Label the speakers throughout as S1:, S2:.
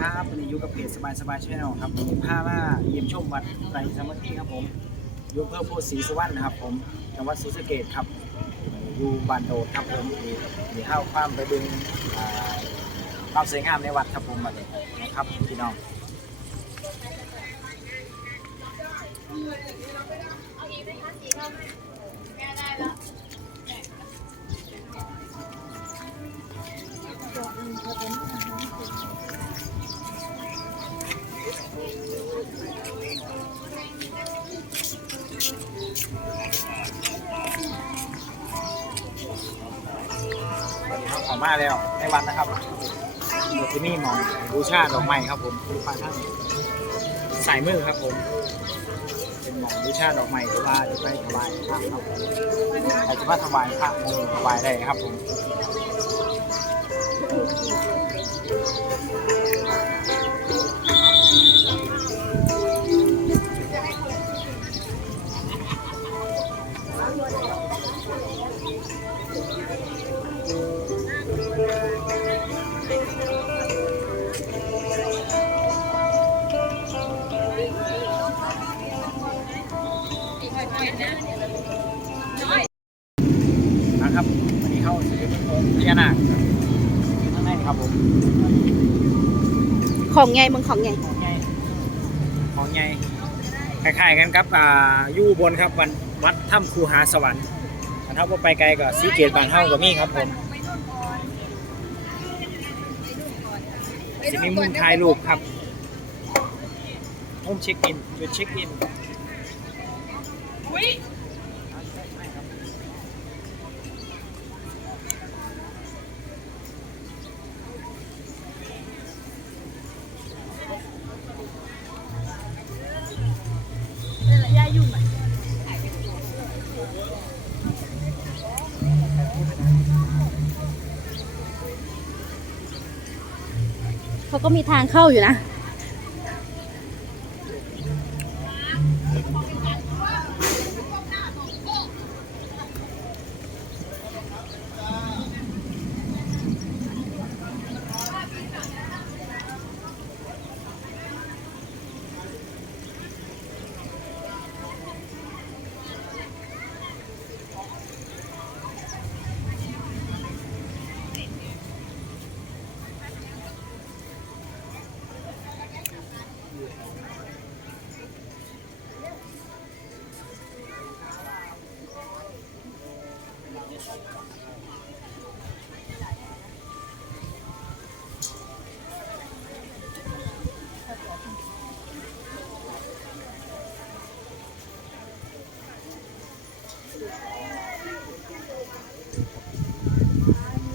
S1: ครับวันนี้อยู่กับเพจสบายสบายชแนลครับผมพามาเยี่ยมชมวัดไตรสามัคคีครับผมอยู่เพื่อโพธิ์ศรีสุวรรณนะครับ ผมจังหวัดศรีสะเกษครับอยู่บ้านโดดครับผมมีเข้าความไปดึงความสวยงามในวัดครับผมมาเลยนะครับพี่น้อง ครับออกมาแล้วในวันนะครับเดี๋ยวที่นี่มองบูชาดอกไม้ครับผมคือฟังท่านสายมือครับผม เป็นหมองบูชาดอกไม้ที่ว่าจะไปถวายพระครับผมใครจะมาถวายพระมือถวายได้ครับผม ครับผม
S2: ของไงมึงของไง
S1: ของใหญ่ของใหญ่คล้ายๆกันครับอ่าอยู่บนครับวันวัดถ้ำคูหาสวรรค์ถ้าเท่าไปไกลก็สีเกตบานเท่ากับมีครับผมจะมีมุมถ่ายรูปครับมุมเช็คอินจุดเช็คอิน
S2: เขาก็มีทางเข้าอยู่นะ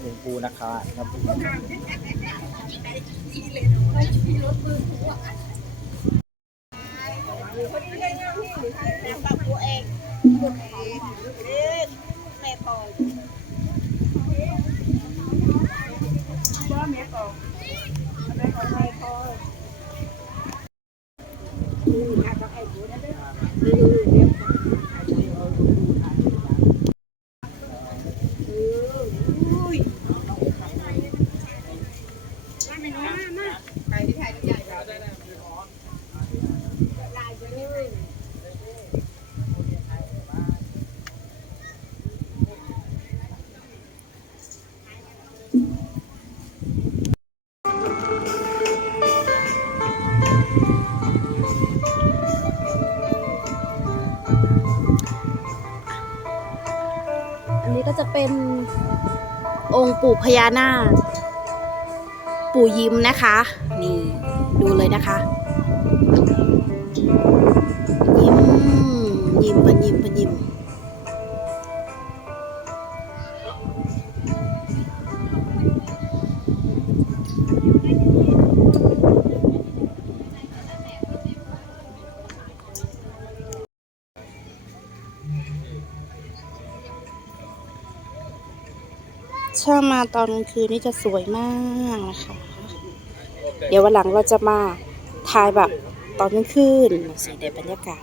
S1: ถึงปูนะคะครับแม
S2: อัน ก็จะเป็นองค์ปู่พญานาคปู่ยิ้มนะคะ นี่ดูเลยนะคะ ยิ้มยิ้มเพันยิ้มเพันยิ้ม ถ้ามาตอนกลางคืนนี่จะสวยมากนะคะ เดี๋ยววันหลังเราจะมาถ่ายแบบตอนกลางคืนใส่ในบรรยากาศ